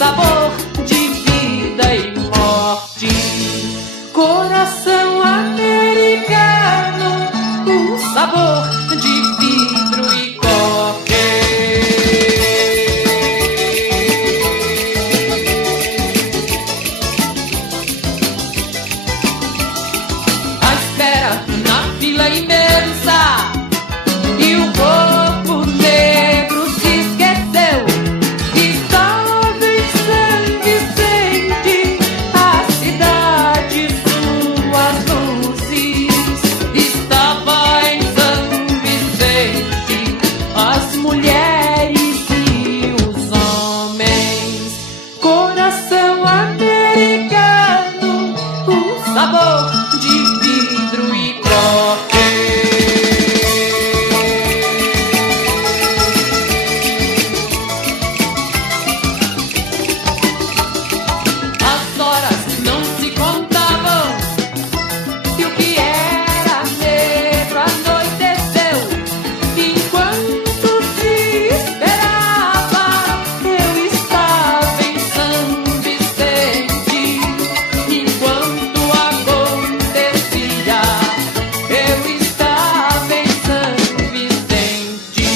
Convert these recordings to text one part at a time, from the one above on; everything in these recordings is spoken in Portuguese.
sabor de vida e morte. Coração americano, o sabor de vidro e coque. A espera na fila imensa e o corpo negro se esqueceu. Estava em São Vicente, a cidade, suas luzes. Estava em São Vicente, as mulheres e os homens. Coração americano, o sabor de vidro e coque. As horas não se contavam e o que era negro anoiteceu. Enquanto se esperava, eu estava em São Vicente. Enquanto acontecia, eu estava em São Vicente.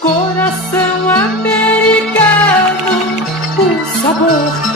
Coração americano, o sabor